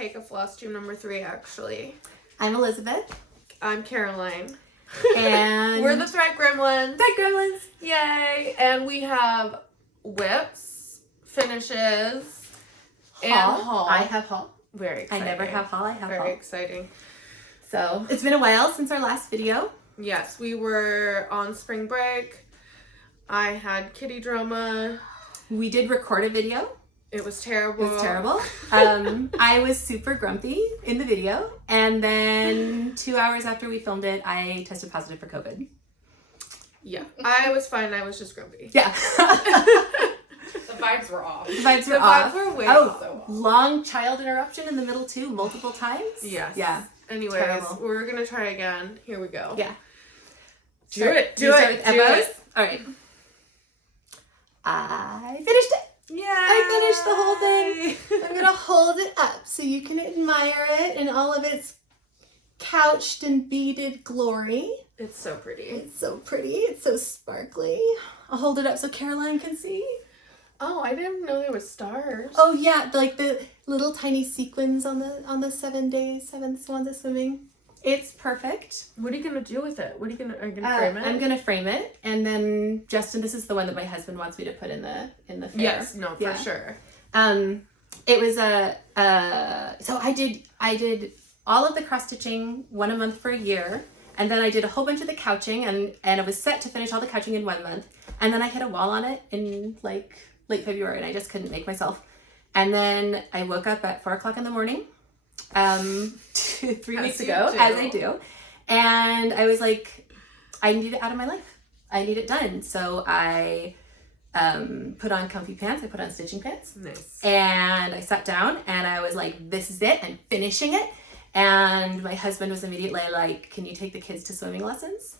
take of Flosstube number 3, actually. I'm Elizabeth. I'm Caroline. And we're the Thread Gremlins. Thread Gremlins. Yay! And we have WIPS, finishes, and haul. I have haul. Very exciting. I never have haul. I have haul. Very exciting. So it's been a while since our last video. Yes, we were on spring break. I had kitty drama. We did record a video. It was terrible. It was terrible. I was super grumpy in the video. And then 2 hours after we filmed it, I tested positive for COVID. Yeah. I was fine. I was just grumpy. Yeah. The vibes were off. The vibes were off. The vibes were way off. Long child interruption in the middle too, multiple times. Yes. Yeah. Anyways, terrible. We're going to try again. Here we go. Yeah. Do it. All right. I finished it. Yeah. I finished the whole thing. I'm going to hold it up so you can admire it in all of its couched and beaded glory. It's so pretty. It's so pretty. It's so sparkly. I'll hold it up so Caroline can see. Oh, I didn't know there was stars. Oh yeah, like the little tiny sequins on the 7 swans of swimming. It's perfect. What are you gonna do with it? Are you gonna frame it? I'm gonna frame it, and then Justin, this is the one that my husband wants me to put in the fair. Yes, no, for sure. It was so I did all of the cross stitching 1 a month for a year, and then I did a whole bunch of the couching, and I was set to finish all the couching in 1 month, and then I hit a wall on it in like late February, and I just couldn't make myself. And then I woke up at 4 o'clock in the morning, 3 weeks ago, as I do. And I was like, I need it out of my life. I need it done. So I put on comfy pants. I put on stitching pants. Nice. And I sat down and I was like, this is it. I'm finishing it. And my husband was immediately like, can you take the kids to swimming lessons?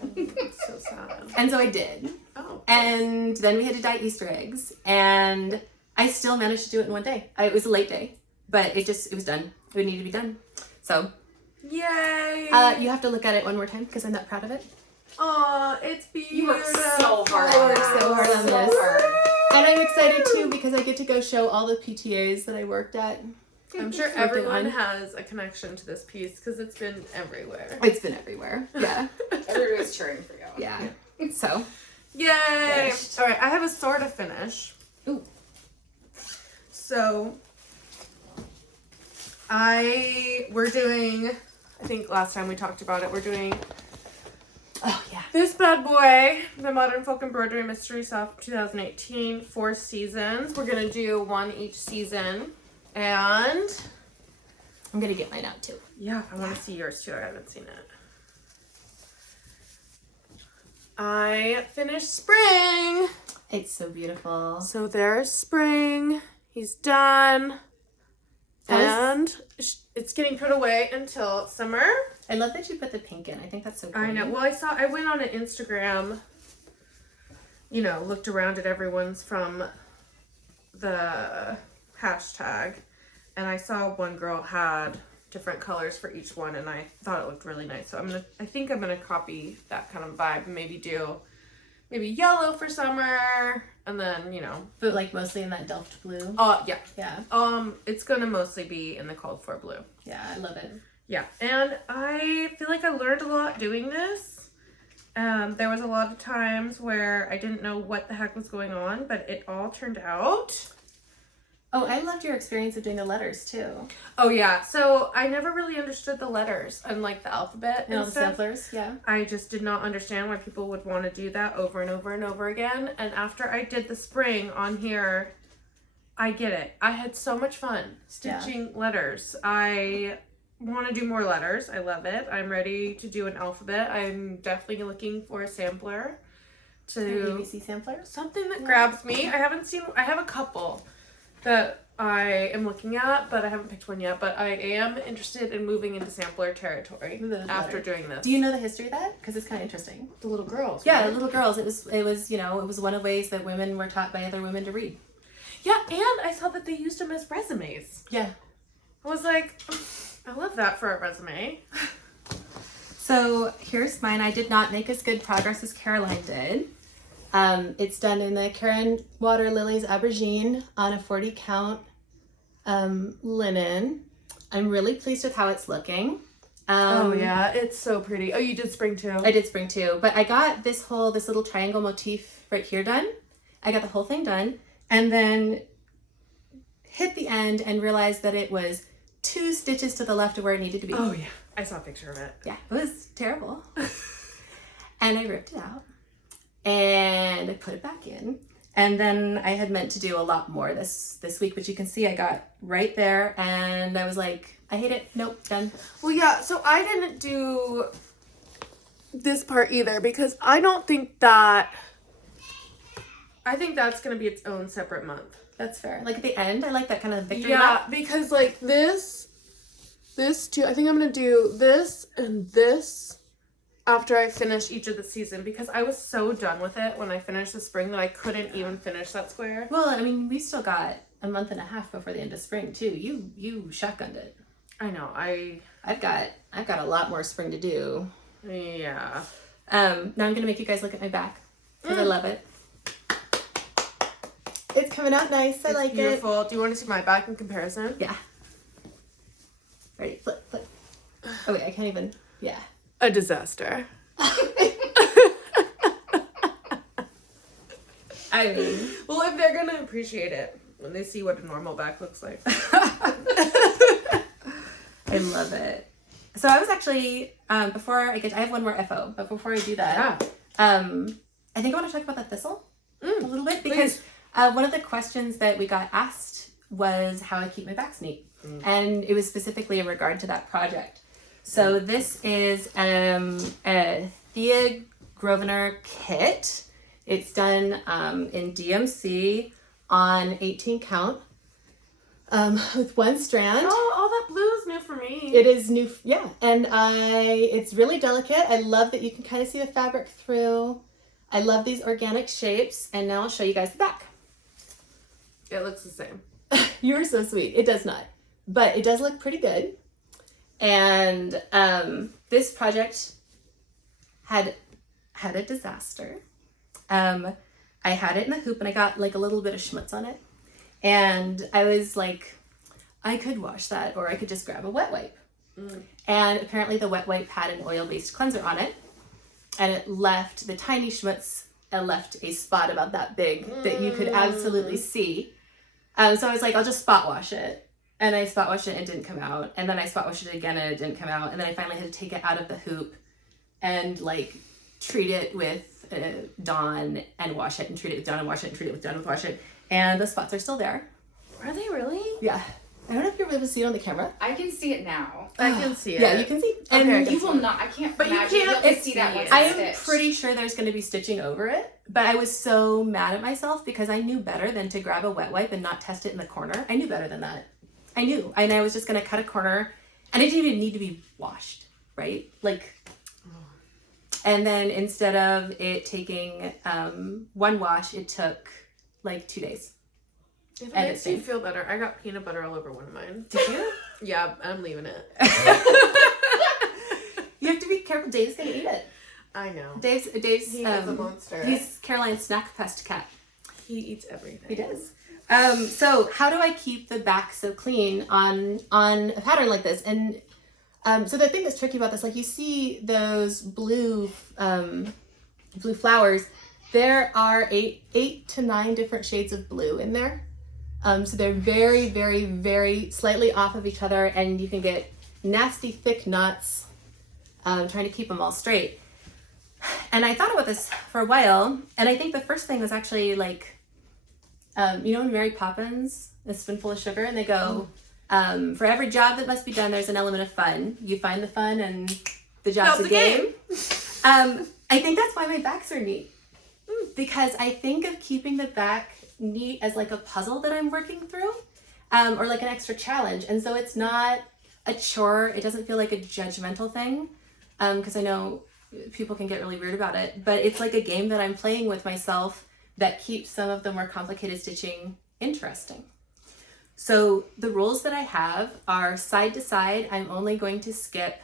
That's so sad. And so I did. Oh. And then we had to dye Easter eggs. And I still managed to do it in 1 day. It was a late day, but it was done. It would need to be done. So. Yay. You have to look at it one more time because I'm not proud of it. Aw, it's beautiful. You worked so hard on that. So hard on So this. hard. And I'm excited too because I get to go show all the PTAs that I worked at. I'm sure everyone has a connection to this piece because it's been everywhere. It's been everywhere. Yeah. Everybody's cheering for you. Yeah. So. Yay! Finished. All right, I have a sort of finish. Ooh. So, we're doing, I think last time we talked about it, we're doing Oh, yeah. this bad boy, the Modern Folk Embroidery Mystery Soft 2018, 4 seasons. We're going to do 1 each season. And I'm going to get mine out too. yeah, I want to see yours too. I haven't seen it. I finished spring. It's so beautiful. So there's spring. He's done. And it's getting put away until summer. I love that you put the pink in. I think that's so pretty. I know. Well, I went on an Instagram, looked around at everyone's from the hashtag, and I saw one girl had different colors for each one, and I thought it looked really nice. So I think I'm gonna copy that kind of vibe and maybe do yellow for summer, and then But like mostly in that Delft blue. yeah. Yeah. It's gonna mostly be in the called for blue. Yeah, I love it. Yeah, and I feel like I learned a lot doing this. There was a lot of times where I didn't know what the heck was going on, but it all turned out. Oh, I loved your experience of doing the letters too. Oh yeah, so I never really understood the letters and like the alphabet and the stuff. samplers, yeah. I just did not understand why people would want to do that over and over and over again. And after I did the spring on here, I get it. I had so much fun stitching letters. I want to do more letters. I love it. I'm ready to do an alphabet. I'm definitely looking for a sampler An ABC sampler? something that grabs me. I have a couple that I am looking at, but I haven't picked one yet. But I am interested in moving into sampler territory after doing this. Do you know the history of that? Because it's kind of interesting. The little girls? Yeah, right? the little girls. It was one of the ways that women were taught by other women to read. Yeah, and I saw that they used them as resumes. Yeah. I was like, I love that for a resume. So here's mine. I did not make as good progress as Caroline did. It's done in the Caron Waterlilies Aubergine on a 40 count linen. I'm really pleased with how it's looking. Oh yeah, it's so pretty. Oh, you did spring too. I did spring too, but I got this little triangle motif right here done. I got the whole thing done, and then hit the end and realized that it was 2 stitches to the left of where it needed to be. Oh yeah, I saw a picture of it. Yeah, it was terrible. And I ripped it out and I put it back in. And then I had meant to do a lot more this week, which you can see I got right there, and I was like, I hate it. Nope, done. Well, yeah, so I didn't do this part either because I don't think that... I think that's going to be its own separate month. That's fair. Like at the end, I like that kind of victory Yeah, lap. because like this too, I think I'm going to do this and this after I finish each of the season because I was so done with it when I finished the spring that I couldn't even finish that square. Well, I mean, we still got a month and a half before the end of spring too. You shotgunned it. I know. I've got a lot more spring to do. Yeah. Now I'm gonna make you guys look at my back because I love it. It's coming out nice. I like beautiful. Do you want to see my back in comparison? it. Yeah. Ready? Flip. Oh wait, I can't even. Yeah. A disaster. I mean, well, if they're gonna appreciate it when they see what a normal back looks like. I love it. So I was actually before I have one more FO, but before I do that, I think I want to talk about that thistle a little bit because one of the questions that we got asked was how I keep my backs neat, and it was specifically in regard to that project. So this is a Thea Gouverneur kit. It's done in DMC on 18 count with 1 strand. Oh, all that blue is new for me. It is new, yeah. And it's really delicate. I love that you can kind of see the fabric through. I love these organic shapes. And now I'll show you guys the back. It looks the same. You're so sweet. It does not. But it does look pretty good. And this project had a disaster. I had it in the hoop and I got like a little bit of schmutz on it. And I was like, I could wash that or I could just grab a wet wipe. And apparently the wet wipe had an oil-based cleanser on it. And it left the tiny schmutz, it left a spot about that big that you could absolutely see. So I was like, I'll just spot wash it. And I spot washed it and it didn't come out. And then I spot washed it again and it didn't come out. And then I finally had to take it out of the hoop and like treat it with Dawn and wash it and treat it with Dawn and wash it and treat it with Dawn and wash it. And the spots are still there. Are they really? Yeah. I don't know if you're able to see it on the camera. I can see it now. I can see it. Yeah, you can see. And And you will not. I can't. But you imagine can't you'll see that see once it. I it's am stitched. pretty sure there's going to be stitching over it, but I was so mad at myself because I knew better than to grab a wet wipe and not test it in the corner. I knew better than that. I knew. And I was just going to cut a corner and it didn't even need to be washed, right? Like, and then instead of it taking 1 wash, it took like 2 days. If it And makes it's you safe. feel better, I got peanut butter all over one of mine. Did you? Yeah, I'm leaving it. You have to be careful. Dave's going to eat it. I know. Dave's He is a monster. He's Caroline's snack pest cat. He eats everything. He does. So how do I keep the back so clean on a pattern like this? And so the thing that's tricky about this, like you see those blue flowers, there are 8 to 9 different shades of blue in there. So they're very, very, very slightly off of each other, and you can get nasty thick knots trying to keep them all straight. And I thought about this for a while, and I think the first thing was actually like, you know in Mary Poppins, A Spoonful of Sugar, and they go, for every job that must be done, there's an element of fun. You find the fun and the job's a game. I think that's why my backs are neat. Because I think of keeping the back neat as like a puzzle that I'm working through, or like an extra challenge. And so it's not a chore. It doesn't feel like a judgmental thing, because I know people can get really weird about it, but it's like a game that I'm playing with myself that keeps some of the more complicated stitching interesting. So the rules that I have are side to side, I'm only going to skip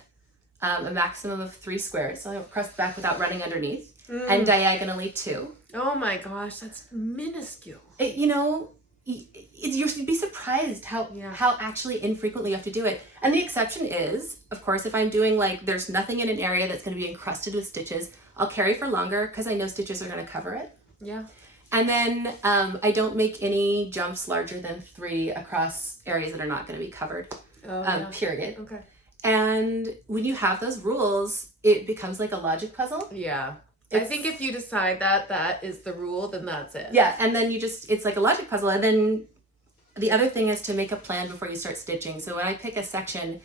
a maximum of 3 squares. So I'll across the back without running underneath, and diagonally 2. Oh my gosh, that's minuscule. You know, you'd be surprised how actually infrequently you have to do it. And the exception is, of course, if I'm doing like there's nothing in an area that's going to be encrusted with stitches, I'll carry for longer because I know stitches are going to cover it. Yeah. And then I don't make any jumps larger than 3 across areas that are not going to be covered. Period. Okay. And when you have those rules, it becomes like a logic puzzle. Yeah. I think if you decide that is the rule, then that's it. Yeah, and then it's like a logic puzzle. And then the other thing is to make a plan before you start stitching. So when I pick a section,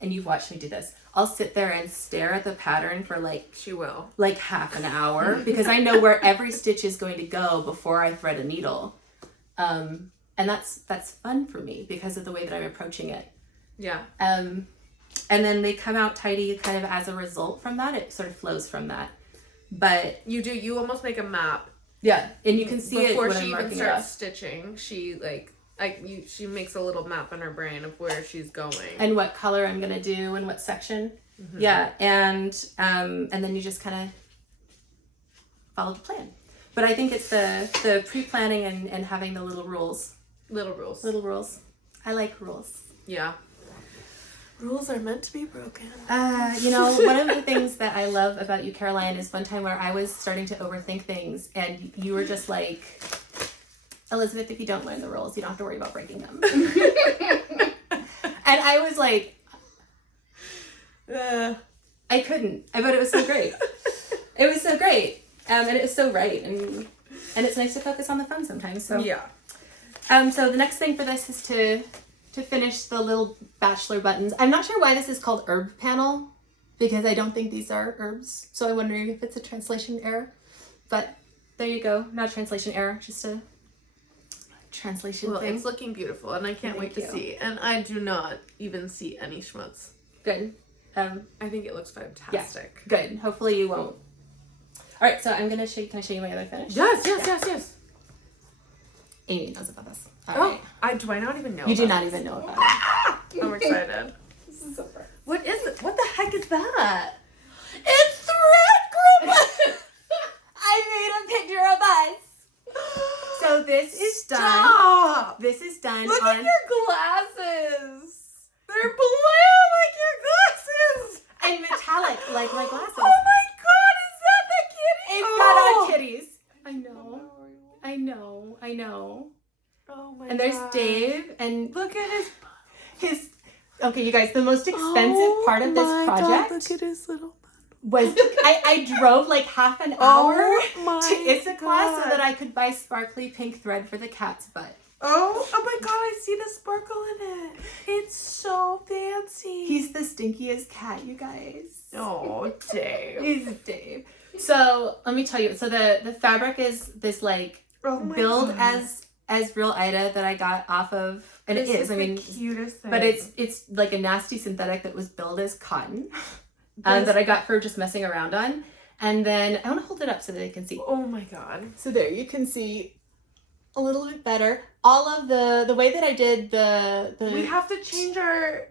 and you've watched me do this, I'll sit there and stare at the pattern for like half an hour because I know where every stitch is going to go before I thread a needle. And that's fun for me because of the way that I'm approaching it. Yeah. And then they come out tidy kind of as a result from that. It sort of flows from that. But you almost make a map. Yeah, and you can see before it when she I'm even marking starts it up. stitching. She makes a little map in her brain of where she's going And what color I'm gonna do and what section. Mm-hmm. Yeah, and then you just kind of follow the plan. But I think it's the pre-planning and having the little rules. Little rules. Little rules. I like rules. Yeah. Rules are meant to be broken. One of the things that I love about you, Caroline, is one time where I was starting to overthink things and you were just like, Elizabeth, if you don't learn the rules, you don't have to worry about breaking them. And I was like, I couldn't, but it was so great. It was so great. And it was so right. And it's nice to focus on the fun sometimes. So yeah. So the next thing for this is to finish the little bachelor buttons. I'm not sure why this is called herb panel because I don't think these are herbs. So I'm wondering if it's a translation error. But there you go. Not a translation error, just a translation thing. It's looking beautiful and I can't wait to see. And I do not even see any schmutz. Good. I think it looks fantastic. Yeah, good. Hopefully you won't. All right, so I'm going to show you. Can I show you my other finish? Yes. Amy knows about this. All right. Do I not even know You do not even know about it. I'm excited. This is so fun. What is it? What the heck is that? It's thread group! I made a picture of us. So this is done. Stop! This is done Look on... at your glasses. They're blue like your glasses. And metallic like my glasses. Oh my god, is that the kitty? It's got our kitties. I know. Oh my god. And there's Dave and look at his okay, you guys, the most expensive part of this project look at his little was I drove like half an hour to Issaquah so that I could buy sparkly pink thread for the cat's butt. Oh my god, I see the sparkle in it. It's so fancy. He's the stinkiest cat, you guys. Oh, Dave. He's Dave. So let me tell you, so the fabric is this like build as real Aida that I got off of, and this it is, the I mean, cutest thing. but it's like a nasty synthetic that was billed as cotton that I got for just messing around on. And then I want to hold it up so that they can see. Oh my god. So there, you can see a little bit better. All of the way that I did the we have to change our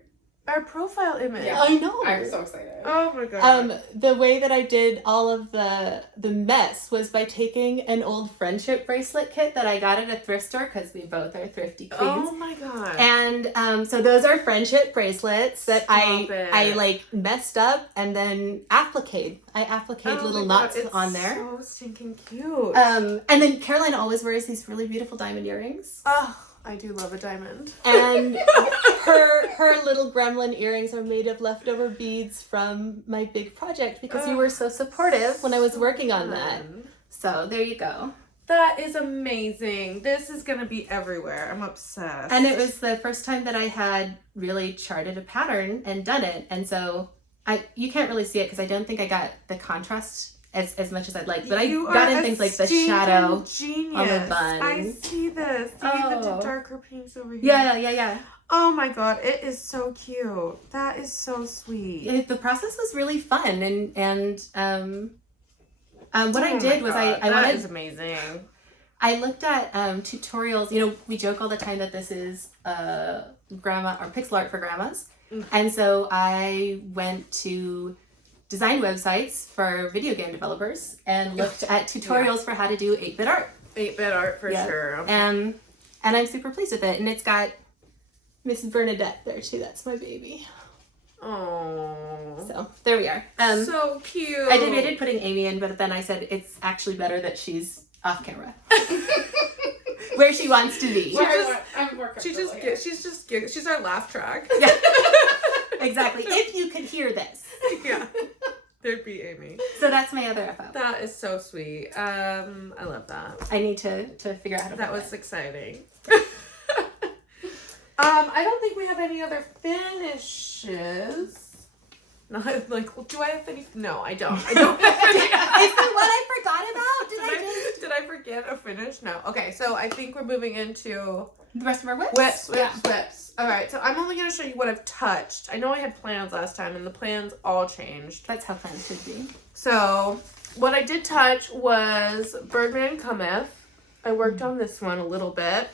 profile image. Yeah. I know. I'm so excited. Oh my god. The way that I did all of the mess was by taking an old friendship bracelet kit that I got at a thrift store because we both are thrifty queens. Oh my god. And so those are friendship bracelets that I like messed up and then appliqued. I appliqued little knots on there. So stinking cute. And then Caroline always wears these really beautiful diamond earrings. Oh, I do love a diamond. And her little gremlin earrings are made of leftover beads from my big project because you were so supportive when I was working on that. So there you go. That is amazing. This is going to be everywhere. I'm obsessed. And it was the first time that I had really charted a pattern and done it. And so you can't really see it because I don't think I got the contrast as much as I'd like, but I got in things like the shadow genius. on the bun. I see this. Do you even do darker pinks over here? Yeah. Oh my god, it is so cute. That is so sweet. The process was really fun, and what I did was I that wanted. Is amazing. I looked at tutorials. You know, we joke all the time that this is grandma or pixel art for grandmas, and so I went to design websites for video game developers and looked at tutorials for how to do 8-bit art. 8-bit art for sure. And I'm super pleased with it. And it's got Miss Bernadette there too. That's my baby. Oh, So there we are. so cute. I debated putting Amy in, but then I said it's actually better that she's off camera. Where she wants to be. She's our laugh track. Yeah. Exactly. If you could hear this. Yeah. There'd be Amy. So that's my other FO. That is so sweet. I love that. I need to figure out how to That put was it. exciting. I don't think we have any other finishes. No, I'm like, well, do I have any? No, I don't. I don't. Is that what I forgot about? Did I forget a finish? No. Okay, so I think we're moving into The rest of our whips? whips. All right, so I'm only going to show you what I've touched. I know I had plans last time, and the plans all changed. That's how plans should be. So what I did touch was Birdman Cometh. I worked on this one a little bit.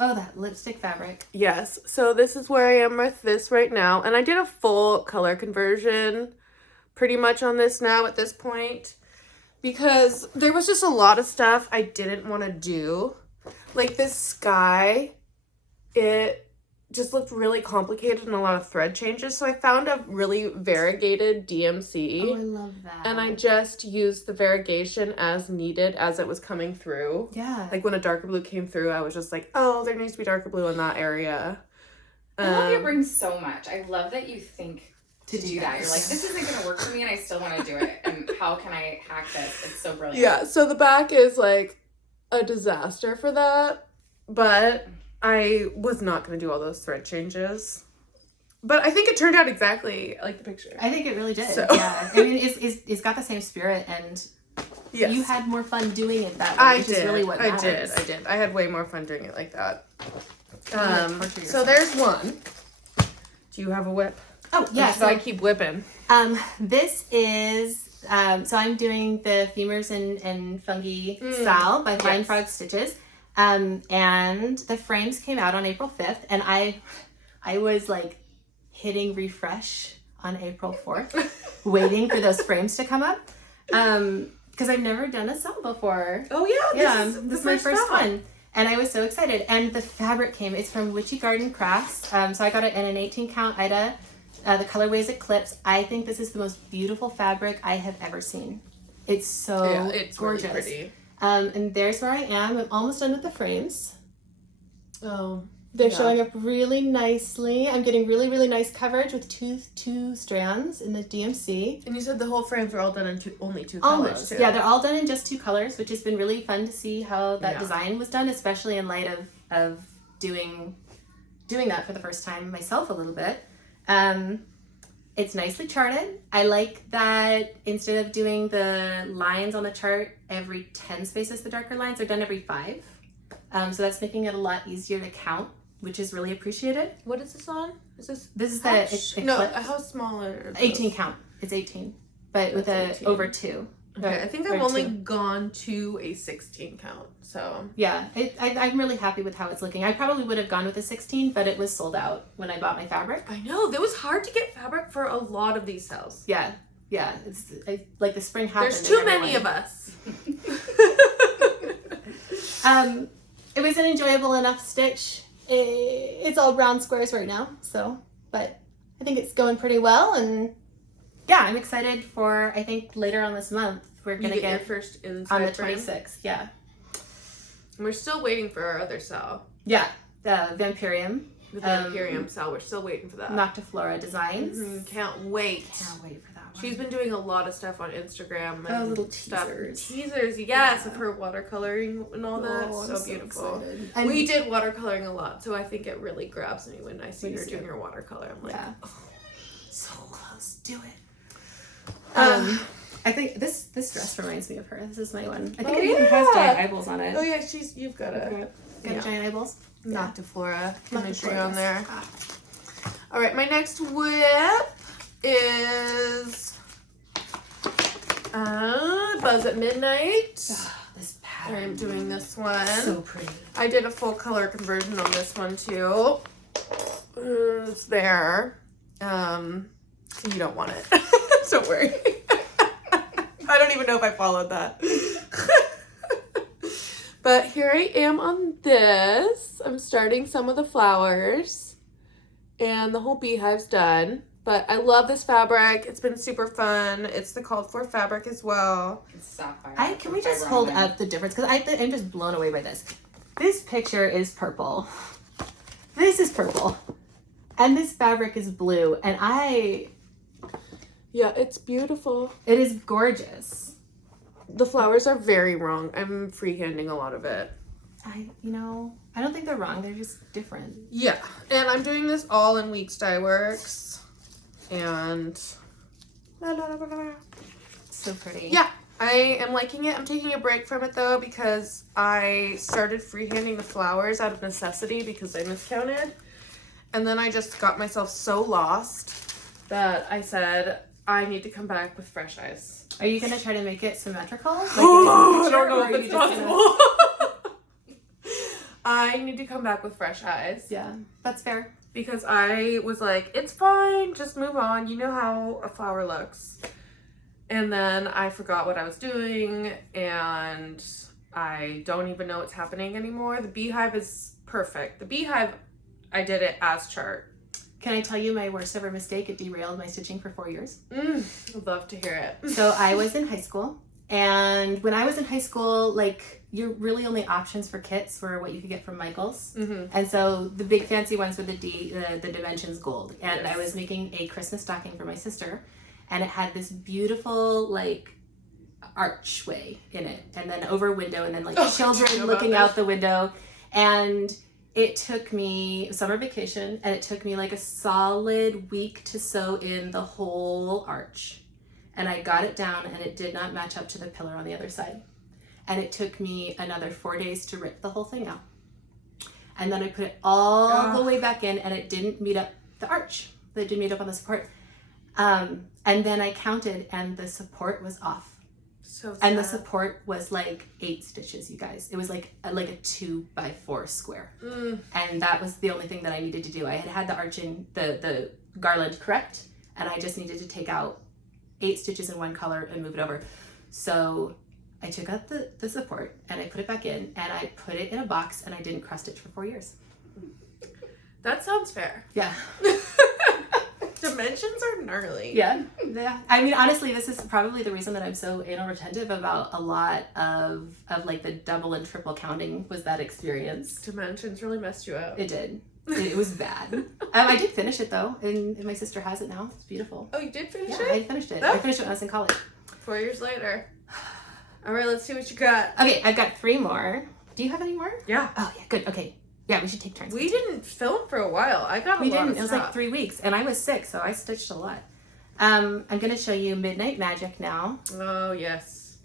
Oh, that lipstick fabric. Yes, so this is where I am with this right now. And I did a full color conversion pretty much on this now at this point. Because there was just a lot of stuff I didn't want to do. Like this sky, it just looked really complicated and a lot of thread changes. So I found a really variegated DMC. Oh, I love that. And I just used the variegation as needed as it was coming through. Yeah. Like when a darker blue came through, I was just like, oh, there needs to be darker blue in that area. I love your bring so much. I love that you think to do that. that. You're like, this isn't going to work for me and I still want to do it. And how can I hack this? It's so brilliant. Yeah, so the back is like a disaster for that. But I was not going to do all those thread changes. But I think it turned out exactly like the picture. I think it really did. So. Yeah. I mean, it's got the same spirit, and Yes. you had more fun doing it that way, which is really what I matters. did. I had way more fun doing it like that. Torture So yourself. there's one. Do you have a whip? Oh, yeah. So I keep whipping. This is, so I'm doing the Femurs and Fungi style by Flying Yes. Frog Stitches. And the frames came out on April 5th, and I was like hitting refresh on April 4th, waiting for those frames to come up. Because I've never done a sale before. Oh yeah, This is my first one. And I was so excited. And the fabric came, it's from Witchy Garden Crafts. So I got it in an 18 count Aida. The colorway is Eclipse. I think this is the most beautiful fabric I have ever seen. It's so it's gorgeous. really pretty. And there's where I am. I'm almost done with the frames. Oh, They're yeah. showing up really nicely. I'm getting really, really nice coverage with two strands in the DMC. And you said the whole frames were all done in only two colors Almost. too. Yeah, they're all done in just 2 colors, which has been really fun to see how that Yeah. design was done, especially in light of doing that for the first time myself a little bit. It's nicely charted. I like that instead of doing the lines on the chart every 10 spaces, the darker lines are done every 5. So that's making it a lot easier to count, which is really appreciated. What is this on? Is this? This is Eclipse? the No, Eclipse. how small are those? 18 count. It's 18, but with That's a 18. over 2. Okay, I think Or I've only 2. gone to a 16 count. So Yeah, I'm really happy with how it's looking. I probably would have gone with a 16, but it was sold out when I bought my fabric. I know it was hard to get fabric for a lot of these sales. Yeah, like the spring happened. There's too many of us. It was an enjoyable enough stitch. It's all round squares right now, but I think it's going pretty well, and yeah, I'm excited for, I think later on this month, we're You gonna get your get first inside on the frame? 26th, yeah. We're still waiting for our other cell. Yeah, the Vampirium, The Vampirium cell. We're still waiting for that. Noctiflora Designs. Can't wait. Can't wait for that one. She's been doing a lot of stuff on Instagram and little stuff. teasers. Teasers, yes, of her watercoloring and all that. Oh, I'm so so beautiful. excited. And- We did watercoloring a lot, so I think it really grabs me when I see Me her too. doing her watercolor. I'm like, Yeah. oh, so close, do it. I think this dress reminds me of her. This is my one. I think Oh, it even has yeah. giant eyeballs on it. Oh yeah, you've got a Got yeah. giant eyeballs. Noctiflora imagery Noctiflora, on there. yes. All right, my next whip is Abuzz At Midnight. This I'm pattern. doing this one. So pretty. I did a full color conversion on this one too. It's there. You don't want it. Don't worry. I don't even know if I followed that. But here I am on this. I'm starting some of the flowers. And the whole beehive's done. But I love this fabric. It's been super fun. It's the called for fabric as well. It's Sapphire. Can we just hold up the difference? Because I'm just blown away by this. This picture is purple. This is purple. And this fabric is blue. And Yeah, it's beautiful. it is gorgeous. The flowers are very wrong. I'm freehanding a lot of it. I don't think they're wrong. They're just different. Yeah, and I'm doing this all in Weeks Dye Works. And So pretty. yeah, I am liking it. I'm taking a break from it though because I started freehanding the flowers out of necessity because I miscounted. And then I just got myself so lost that I said, I need to come back with fresh eyes. Are you going to try to make it symmetrical? Like I don't know or if are it's you just possible. I need to come back with fresh eyes. Yeah, that's fair. Because I was like, it's fine, just move on. You know how a flower looks. And then I forgot what I was doing and I don't even know what's happening anymore. The beehive is perfect. The beehive, I did it as chart. Can I tell you my worst ever mistake? It derailed my stitching for 4 years. I'd love to hear it. So I was in high school, and when I was in high school, like, your really only options for kits were what you could get from Michael's. Mm-hmm. And so the big fancy ones were the dimensions gold. And Yes. I was making a Christmas stocking for my sister, and it had this beautiful, like, archway in it, and then over a window, and then like I children know looking about out the window. And it took me summer vacation, and it took me like a solid week to sew in the whole arch. And I got it down, and it did not match up to the pillar on the other side. And it took me another 4 days to rip the whole thing out. And then I put it all the way back in, and it didn't meet up the arch. It didn't meet up on the support. And then I counted, and the support was off. So sad. And the support was like 8 stitches, you guys. It was like a 2x4 square. And that was the only thing that I needed to do. I had the arching, the garland correct, and I just needed to take out 8 stitches in one color and move it over. So I took out the support, and I put it back in, and I put it in a box, and I didn't cross stitch for 4 years. That sounds fair. Yeah. Dimensions are gnarly. Yeah. I mean, honestly, this is probably the reason that I'm so anal retentive about a lot of like the double and triple counting was that experience. Dimensions really messed you up. It did. It was bad. I did finish it though, and my sister has it now. It's beautiful. Oh, you did finish Yeah, it? I finished it. Oh. I finished it when I was in college. 4 years later. All right, let's see what you got. Okay, I've got 3 more. Do you have any more? Yeah. Oh yeah, good. Okay. Yeah, we should take turns. We didn't film for a while. I got a We lot didn't. of It was stuff. like 3 weeks, and I was sick, so I stitched a lot. I'm gonna show you Midnight Magic now. Oh, yes.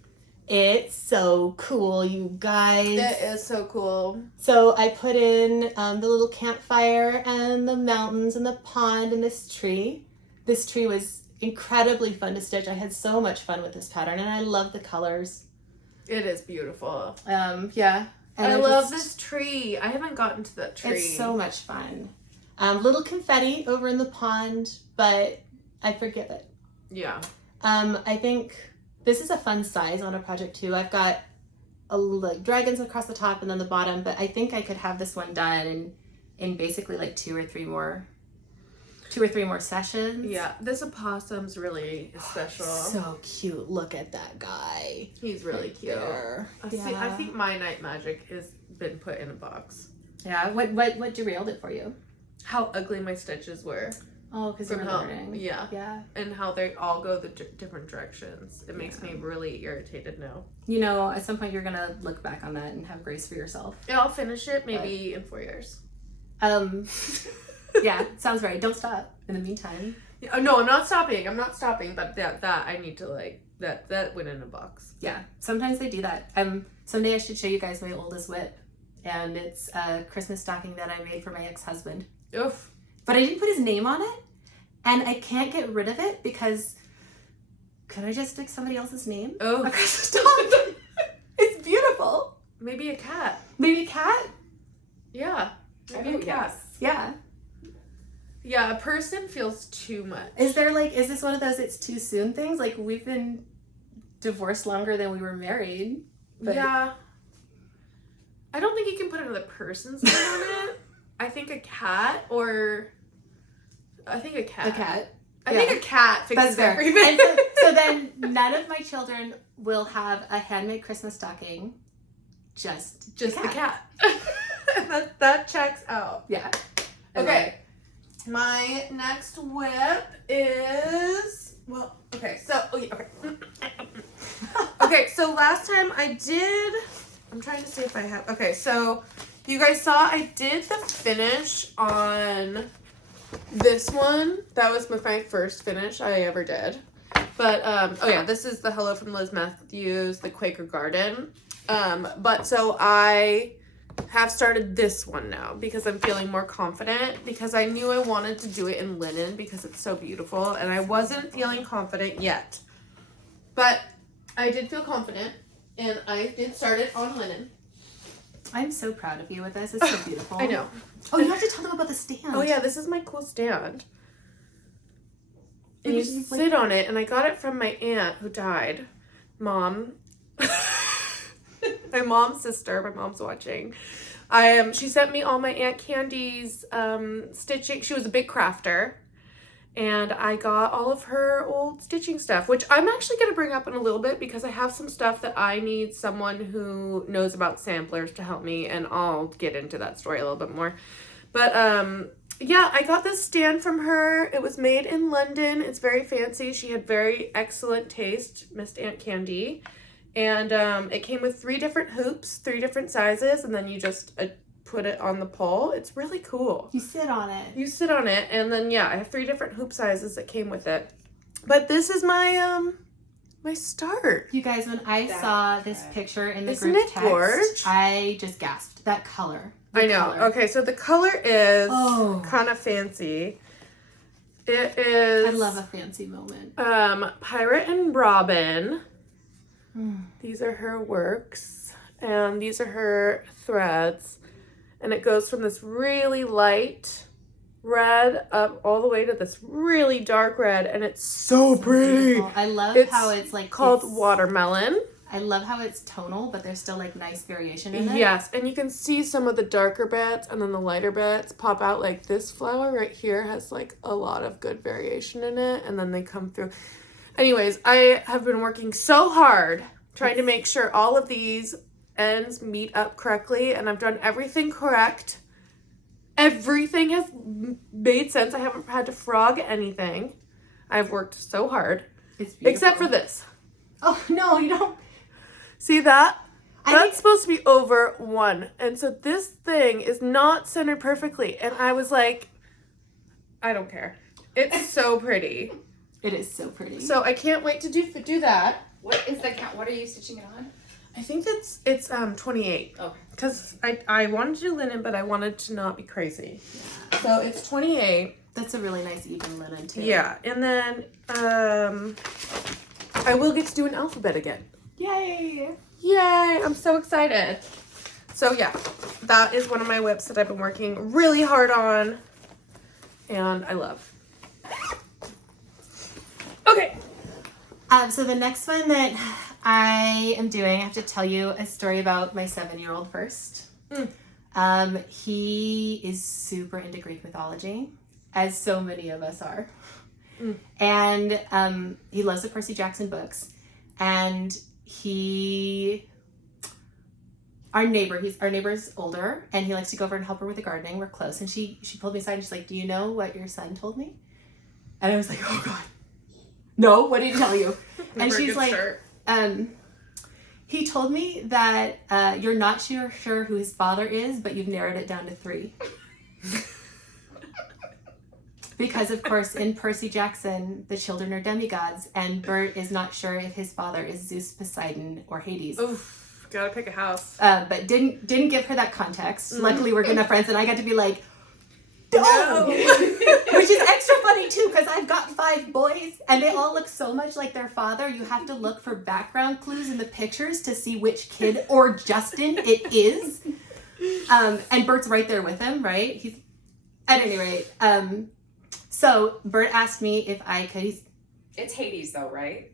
It's so cool, you guys. That is so cool. So I put in the little campfire and the mountains and the pond and this tree. This tree was incredibly fun to stitch. I had so much fun with this pattern, and I love the colors. It is beautiful. Yeah. And I love this tree. I haven't gotten to that tree. It's so much fun. Little confetti over in the pond, but I forgive it. Yeah. I think this is a fun size on a project too. I've got like dragons across the top and then the bottom, but I think I could have this one done in basically like 2 or 3 more sessions. Yeah. This opossum's really special. So cute. Look at that guy. He's really cute. There. I think my night magic has been put in a box. Yeah. What derailed it for you? How ugly my stitches were. Oh, because you were learning. Yeah. Yeah. And how they all go the different directions. It makes me really irritated now. You know, at some point you're gonna look back on that and have grace for yourself. Yeah, I'll finish it maybe in 4 years. Yeah, sounds right. Don't stop in the meantime. No, I'm not stopping. But that I need to like that went in a box. Yeah, sometimes they do that. Someday I should show you guys my oldest WIP, and it's a Christmas stocking that I made for my ex-husband. Oof. But I didn't put his name on it, and I can't get rid of it because could I just stick somebody else's name across the top? It's beautiful. Maybe a cat. Maybe a cat? Yeah. Maybe a cat. Yeah. Yeah, a person feels too much. Is this one of those it's too soon things? Like, we've been divorced longer than we were married. But yeah. I don't think you can put another person's name on it. I think a cat or... I think a cat. A cat. I think a cat fixes That's fair. everything. And so then none of my children will have a handmade Christmas stocking. Just the cat. that checks out. Yeah. Okay. My next whip is okay. Okay, so last time I did. I'm trying to see if I have. Okay, so you guys saw I did the finish on this one. That was my first finish I ever did. But this is the Hello from Liz Mathews, the Quaker Garden. But so I have started this one now because I'm feeling more confident, because I knew I wanted to do it in linen because it's so beautiful, and I wasn't feeling confident yet. But I did feel confident, and I did start it on linen. I'm so proud of you with this. It's so beautiful. I know. Oh, you have to tell them about the stand. Oh yeah, this is my cool stand. And you sit on it, and I got it from my aunt who died. Mom. My mom's sister. My mom's watching. She sent me all my Aunt Candy's stitching. She was a big crafter. And I got all of her old stitching stuff, which I'm actually going to bring up in a little bit because I have some stuff that I need someone who knows about samplers to help me, and I'll get into that story a little bit more. But yeah, I got this stand from her. It was made in London. It's very fancy. She had very excellent taste, Miss Aunt Candy. And it came with 3 different hoops, 3 different sizes, and then you just put it on the pole. It's really cool. You sit on it. You sit on it, and then yeah, I have 3 different hoop sizes that came with it. But this is my my start. You guys, when I saw this picture in the Isn't group it text, gorge? I just gasped. That color. I know. Color. Okay, so the color is kind of fancy. It is. I love a fancy moment. Pirate and Robin. These are her works, and these are her threads, and it goes from this really light red up all the way to this really dark red, and it's so pretty. Beautiful. I love how it's like called watermelon. I love how it's tonal, but there's still like nice variation in it. Yes, and you can see some of the darker bits and then the lighter bits pop out. Like this flower right here has like a lot of good variation in it, and then they come through. Anyways, I have been working so hard trying to make sure all of these ends meet up correctly, and I've done everything correct. Everything has made sense. I haven't had to frog anything. I've worked so hard. It's beautiful. Except for this. Oh, no, you don't. See that? That's supposed to be over 1. And so this thing is not centered perfectly. And I was like, I don't care. It's so pretty. It is so pretty. So I can't wait to do that. What is the count? What are you stitching it on? I think it's 28. Okay. Because I wanted to do linen, but I wanted to not be crazy. Yeah. So it's 28. That's a really nice even linen too. Yeah. And then I will get to do an alphabet again. Yay! Yay! I'm so excited. So yeah, that is one of my whips that I've been working really hard on, and I love. Okay. So the next one that I am doing, I have to tell you a story about my 7-year-old first. He is super into Greek mythology, as so many of us are. And he loves the Percy Jackson books. And our neighbor's older, and he likes to go over and help her with the gardening. We're close. And she pulled me aside and she's like, "Do you know what your son told me?" And I was like, "Oh God. No, what did he tell you?" And she's like, "He told me that you're not sure who his father is, but you've narrowed it down to 3. Because, of course, in Percy Jackson, the children are demigods, and Bert is not sure if his father is Zeus, Poseidon, or Hades. Oof, gotta pick a house. But didn't give her that context. Luckily, we're good enough friends, and I got to be like, No. Which is extra funny too, because I've got 5 boys and they all look so much like their father. You have to look for background clues in the pictures to see which kid or Justin it is. And Bert's right there with him, right? At any rate. So Bert asked me if I could. It's Hades though, right?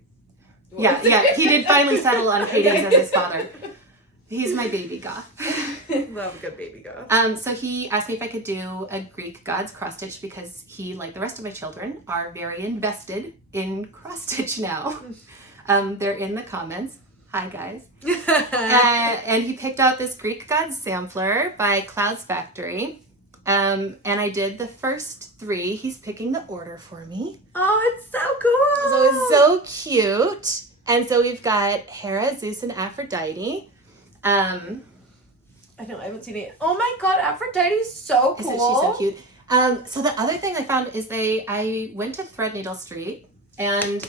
Yeah. He did finally settle on Hades as his father. He's my baby goth. Love a good baby goth. So he asked me if I could do a Greek gods cross stitch because he, like the rest of my children, are very invested in cross stitch now. They're in the comments. Hi guys. And he picked out this Greek gods sampler by Clouds Factory. And I did the first 3. He's picking the order for me. Oh, it's so cool. So it's so cute. And so we've got Hera, Zeus, and Aphrodite. I know, I haven't seen it. Oh my god, Aphrodite's so cool. Isn't she so cute? So the other thing I found is I went to Threadneedle Street and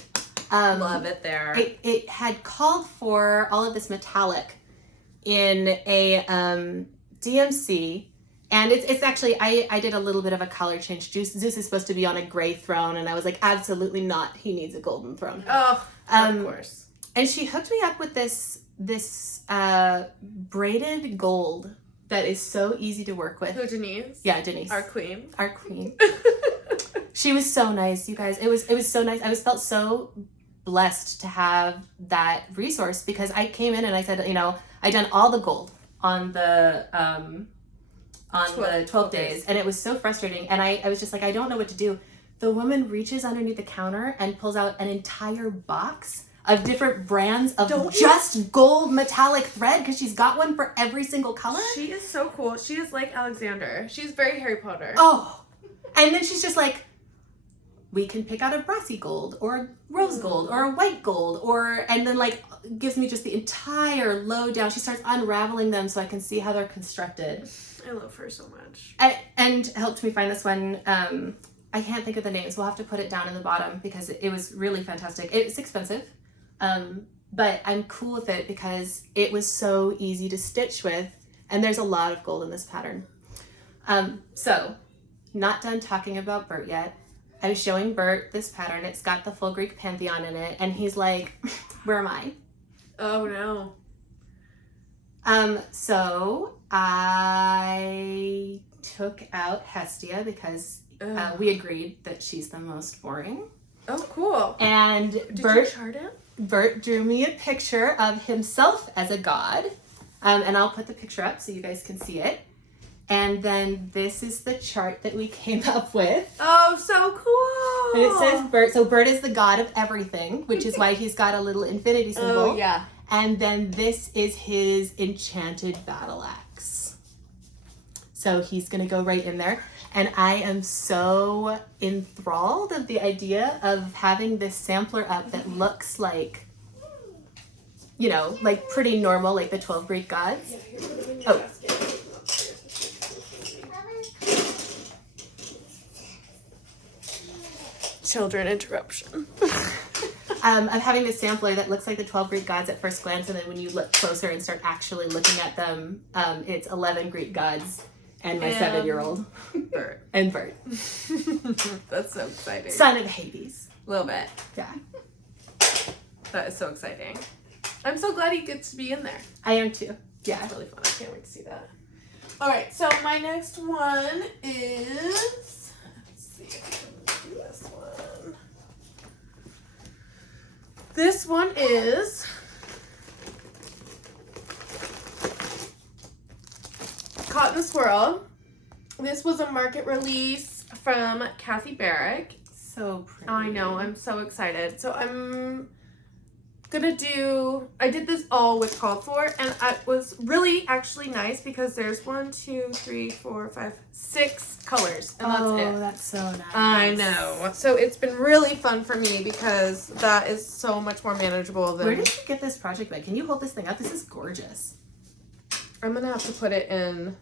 love it there. It had called for all of this metallic in a DMC. And it's actually, I did a little bit of a color change. Zeus is supposed to be on a gray throne, and I was like, absolutely not. He needs a golden throne. Oh, of course. And she hooked me up with this braided gold that is so easy to work with. Who, Denise? Yeah, Denise. Our queen. Our queen. She was so nice, you guys. It was so nice. felt so blessed to have that resource because I came in and I said, you know, I done all the gold on the 12 days, and it was so frustrating. And I was just like, I don't know what to do. The woman reaches underneath the counter and pulls out an entire box of different brands of just gold metallic thread because she's got one for every single color. She is so cool. She is like Alexander. She's very Harry Potter. Oh, and then she's just like, we can pick out a brassy gold or a rose gold or a white gold and then like gives me just the entire lowdown. She starts unraveling them so I can see how they're constructed. I love her so much. And helped me find this one. I can't think of the names. We'll have to put it down in the bottom because it was really fantastic. It's expensive, but I'm cool with it because it was so easy to stitch with, and there's a lot of gold in this pattern. So, not done talking about Bert yet. I was showing Bert this pattern. It's got the full Greek pantheon in it, and he's like, where am I? Oh no. So I took out Hestia because we agreed that she's the most boring. Oh, cool. And Did you chart it? Bert drew me a picture of himself as a god. And I'll put the picture up so you guys can see it. And then this is the chart that we came up with. Oh, so cool. And it says Bert. So Bert is the god of everything, which is why he's got a little infinity symbol. Oh, yeah. And then this is his enchanted battle axe. So he's going to go right in there. And I am so enthralled of the idea of having this sampler up that looks like, you know, like pretty normal, like the 12 Greek gods. Oh. Children interruption. Of having this sampler that looks like the 12 Greek gods at first glance, and then when you look closer and start actually looking at them, it's 11 Greek gods and my 7-year-old. Bert. And Bert. That's so exciting. Son of Hades. A little bit. Yeah. That is so exciting. I'm so glad he gets to be in there. I am too. Yeah. It's really fun. I can't wait to see that. Alright, so my next one is... Let's see if I can do this one. This one is Cotton Swirl. This was a market release from Kathy Barrick. So pretty. I know, I'm so excited. So I'm gonna do, I did this all with called for, and it was really actually nice because there's 6 colors, and that's it. Oh, that's so nice. I know. So it's been really fun for me because that is so much more manageable than... Where did you get this project by? Can you hold this thing up? This is gorgeous. I'm gonna have to put it in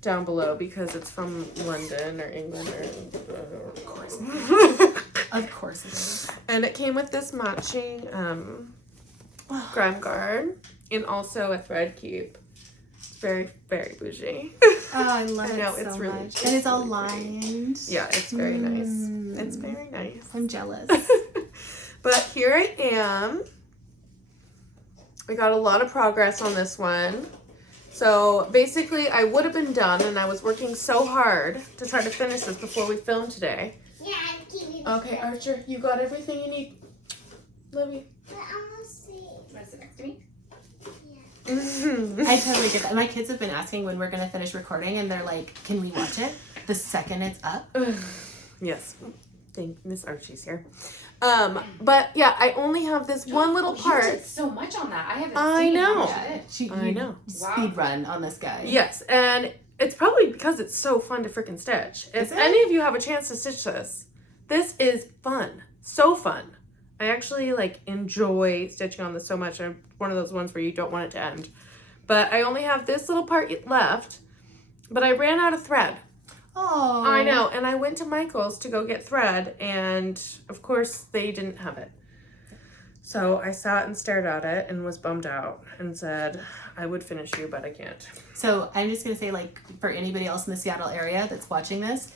down below because it's from London or England or... Of course. Of course it is. And it came with this matching grime guard and also a thread cube. It's very, very bougie. Oh, I love it. I know, so it's really much. And it's all lined. Yeah, it's very nice. It's very nice. I'm jealous. But here I am. I got a lot of progress on this one. So basically I would have been done, and I was working so hard to try to finish this before we filmed today. Yeah, I'm keeping Okay, Archer, you got everything you need. Love you. But I want to see. Want to sit next to me? I totally get that. My kids have been asking when we're going to finish recording, and they're like, can we watch it the second it's up? Yes. Thank Miss Archie's here. But yeah, I only have this one little part. You did so much on that. I haven't I seen know. it. I know. Speed run on this guy. Yes, and it's probably because it's so fun to freaking stitch. If any of you have a chance to stitch this is fun. So fun. I actually like enjoy stitching on this so much. I'm one of those ones where you don't want it to end. But I only have this little part left, but I ran out of thread. Oh. I know, and I went to Michael's to go get thread, and of course they didn't have it. So I sat and stared at it and was bummed out and said, I would finish you, but I can't. So I'm just going to say, like, for anybody else in the Seattle area that's watching this,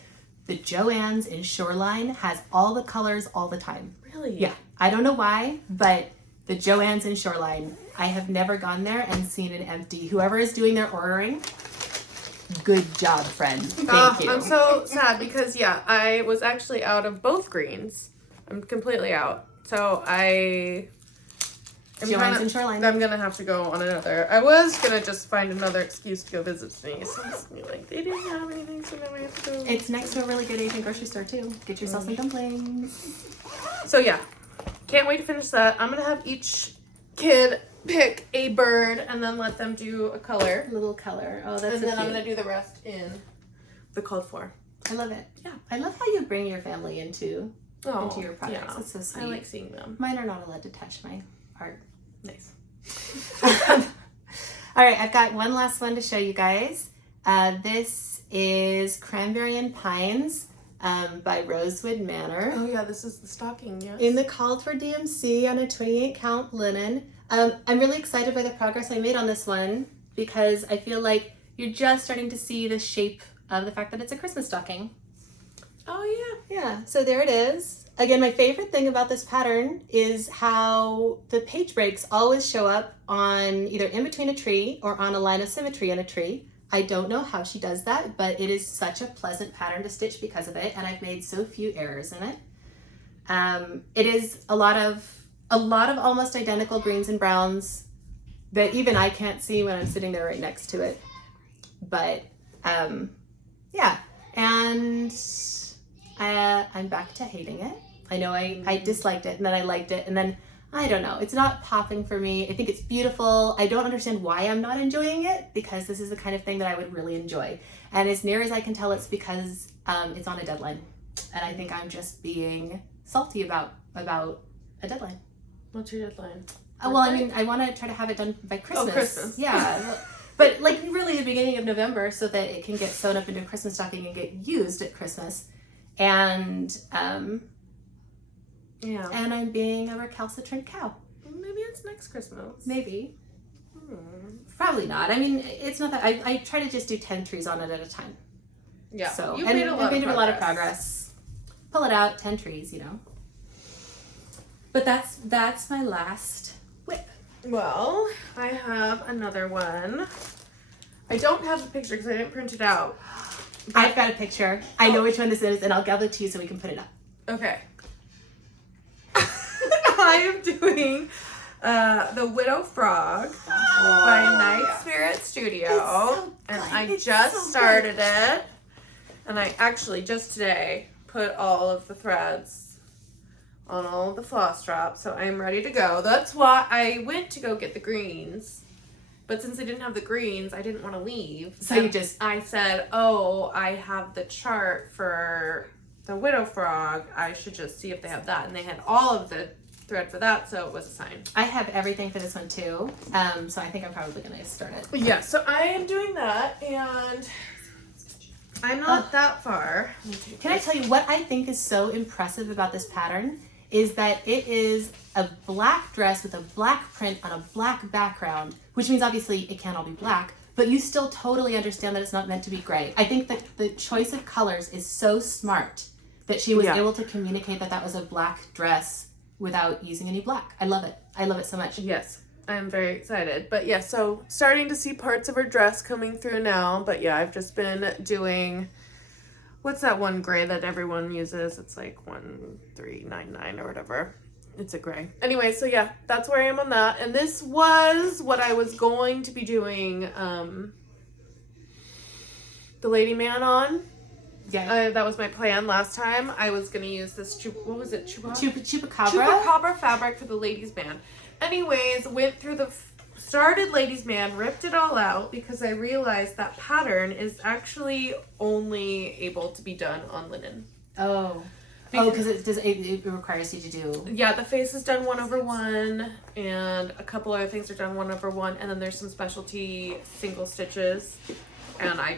the Joann's in Shoreline has all the colors all the time. Really? Yeah. I don't know why, but the Joann's in Shoreline, I have never gone there and seen it empty. Whoever is doing their ordering, good job, friend. Thank you. I'm so sad because, yeah, I was actually out of both greens. I'm completely out. So Joann's in Shoreline. I'm going to have to go on another. I was going to just find another excuse to go visit Denise. Like, they didn't have anything, so now we have to go. It's next to a really good Asian grocery store, too. Get yourself some dumplings. So, yeah. Can't wait to finish that. I'm going to have each kid pick a bird and then let them do a color. A little color. Oh, that's And so then I'm cute. going to do the rest in the called for. I love it. Yeah. I love how you bring your family into your projects. Yeah. That's so sweet. I like seeing them. Mine are not allowed to touch my art. Nice. All right, I've got one last one to show you guys. This is Cranberry and Pines by Rosewood Manor. Oh, yeah, this is the stocking, yes. In the called for DMC on a 28 count linen. I'm really excited by the progress I made on this one because I feel like you're just starting to see the shape of the fact that it's a Christmas stocking. Oh, yeah. Yeah, so there it is. Again, my favorite thing about this pattern is how the page breaks always show up on either in between a tree or on a line of symmetry in a tree. I don't know how she does that, but it is such a pleasant pattern to stitch because of it, and I've made so few errors in it. It is a lot of almost identical greens and browns that even I can't see when I'm sitting there right next to it. But yeah, and I'm back to hating it. I know I disliked it and then I liked it and then I don't know. It's not popping for me. I think it's beautiful. I don't understand why I'm not enjoying it because this is the kind of thing that I would really enjoy. And as near as I can tell, it's because it's on a deadline. And I think I'm just being salty about a deadline. What's your deadline? Well, I mean, I want to try to have it done by Christmas. Oh, Christmas. Yeah. But like really the beginning of November so that it can get sewn up into a Christmas stocking and get used at Christmas. And Yeah. and I'm being a recalcitrant cow. Maybe it's next Christmas. Maybe. Probably not. I mean, it's not that I try to just do 10 trees on it at a time. Yeah. So You've and made a I've lot made of a lot of progress. Pull it out, 10 trees, you know. But that's my last WIP. Well, I have another one. I don't have the picture because I didn't print it out. I've got a picture. I know which one this is, and I'll give it to you so we can put it up. Okay. I am doing the Widow Frog by Night Spirit Studio. so and good. I It's just so started it. And I actually just today put all of the threads on all of the floss drops. So I'm ready to go. That's why I went to go get the greens. But since I didn't have the greens, I didn't want to leave. So you just... I said, oh, I have the chart for the Widow Frog. I should just see if they have that. And they had all of the thread for that, so it was a sign. I have everything for this one too. So I think I'm probably going to start it. Yeah, so I am doing that, and I'm not that far. Can I tell you what I think is so impressive about this pattern is that it is a black dress with a black print on a black background, which means obviously it can't all be black, but you still totally understand that it's not meant to be gray. I think that the choice of colors is so smart that she was able to communicate that that was a black dress without using any black. I love it. I love it so much. Yes, I'm very excited. But yeah, so starting to see parts of her dress coming through now. But yeah, I've just been doing, what's that one gray that everyone uses? It's like 1399 or whatever. It's a gray. Anyway, so yeah, that's where I am on that. And this was what I was going to be doing the Lady Man on. Yeah. That was my plan last time. I was going to use this, what was it? Chupacabra? Chupacabra fabric for the Ladies Man. Anyways, went through started Ladies Man, ripped it all out because I realized that pattern is actually only able to be done on linen. Oh. Because it requires you to do... Yeah, the face is done 1/1, and a couple other things are done 1/1, and then there's some specialty single stitches, and I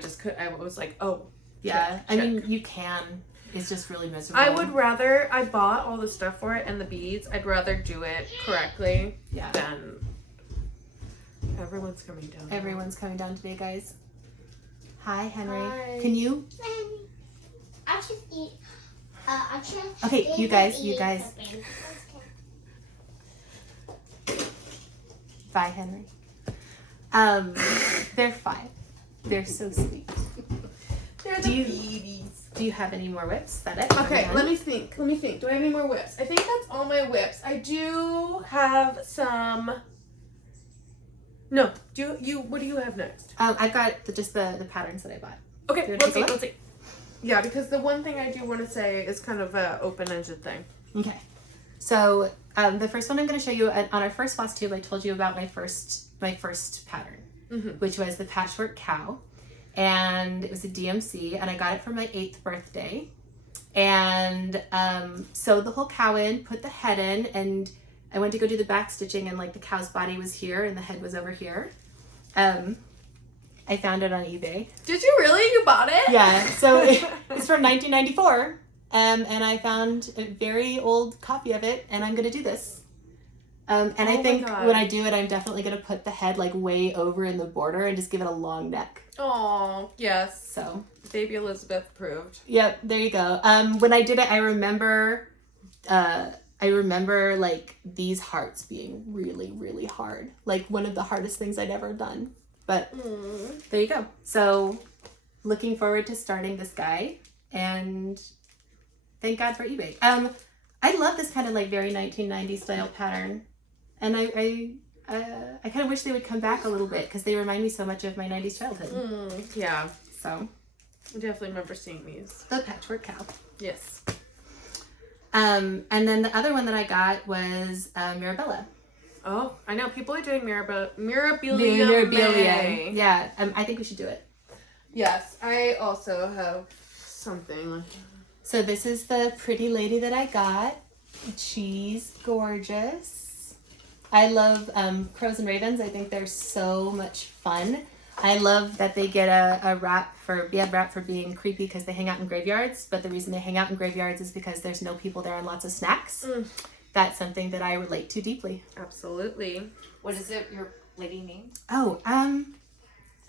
was like, oh. Yeah, check. I mean, you can. It's just really miserable. I would rather, I bought all the stuff for it and the beads, I'd rather do it correctly than... Everyone's coming down. Everyone's coming down today, guys. Hi, Henry. Hi. Can you? I should eat. Okay, you guys. Bye, Henry. They're 5. They're so sweet. They're the babies. Do you have any more whips? Is that it? Okay, let me think. Do I have any more whips? I think that's all my whips. I do have some... No. What do you have next? I've got just the patterns that I bought. Okay, let's see. Yeah, because the one thing I do want to say is kind of an open-ended thing. Okay. So the first one I'm going to show you on our first Flosstube, I told you about my first pattern, which was the patchwork cow, and it was a DMC, and I got it for my 8th birthday, and sewed the whole cow in, put the head in, and I went to go do the back stitching, and like the cow's body was here and the head was over here. I found it on eBay. Did you really? You bought it? Yeah, so it's from 1994, and I found a very old copy of it, and I'm going to do this. And I think when I do it, I'm definitely going to put the head like way over in the border and just give it a long neck. Oh, yes. So. Baby Elizabeth approved. Yep, there you go. When I did it, I remember like these hearts being really, really hard. Like one of the hardest things I'd ever done. But there you go. So looking forward to starting this guy, and thank God for eBay. I love this kind of like very 1990s style pattern, and I kind of wish they would come back a little bit because they remind me so much of my 90s childhood. Yeah. So I definitely remember seeing these. the patchwork cow. Yes. And then the other one that I got was Mirabella. Oh, I know. People are doing Mirabilia. Yeah, I think we should do it. Yes, I also have something. So this is the pretty lady that I got. She's gorgeous. I love crows and ravens. I think they're so much fun. I love that they get a rap for being creepy because they hang out in graveyards. But the reason they hang out in graveyards is because there's no people there and lots of snacks. That's something that I relate to deeply. Absolutely. What is it? Your lady name? Oh,